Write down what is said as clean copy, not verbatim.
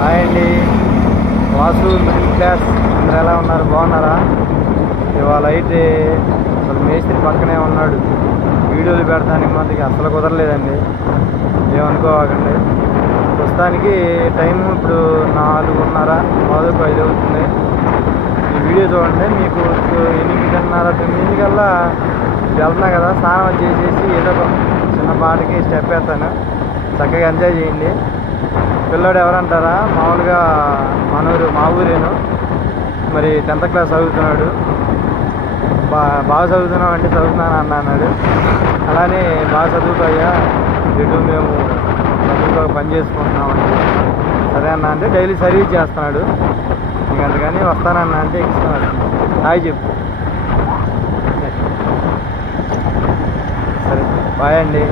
Hi అండి. Vasu middle class అందరూ ఎలా ఉన్నారు? బాగున్నారా? ఇవాళ అయితే అసలు మేస్త్రి పక్కనే ఉన్నాడు. వీడియోలు పెడతానికి మనకి అసలు కుదరలేదండి, ఏమనుకోవాకండి. ప్రస్తుతానికి టైం ఇప్పుడు 4:30 5 అవుతుంది. ఈ వీడియో చూడండి, మీకు 8:30 9 కల్లా వెళ్తున్నా కదా, స్నానం చేసేసి ఏదో ఒక చిన్న పాటకి స్టెప్ వేస్తాను. చక్కగా ఎంజాయ్ చేయండి. పిల్లాడు ఎవరంటారా, మామూలుగా మా ఊరేను. మరి 10th క్లాస్ చదువుతున్నాడు. బాగా చదువుతున్నావు అంటే చదువుతున్నాను అన్నాడు. అలానే బాగా చదువుతాయా, ఎటు మేము చదువుతో పని చేసుకుంటున్నామండి. సరే అన్న అంటే డైలీ సర్వీస్ చేస్తున్నాడు. ఇంక అందుకని వస్తానన్నా అంటే ఇస్తున్నాడు. హాయ్ చెప్పు. సరే బాయ్ అండి.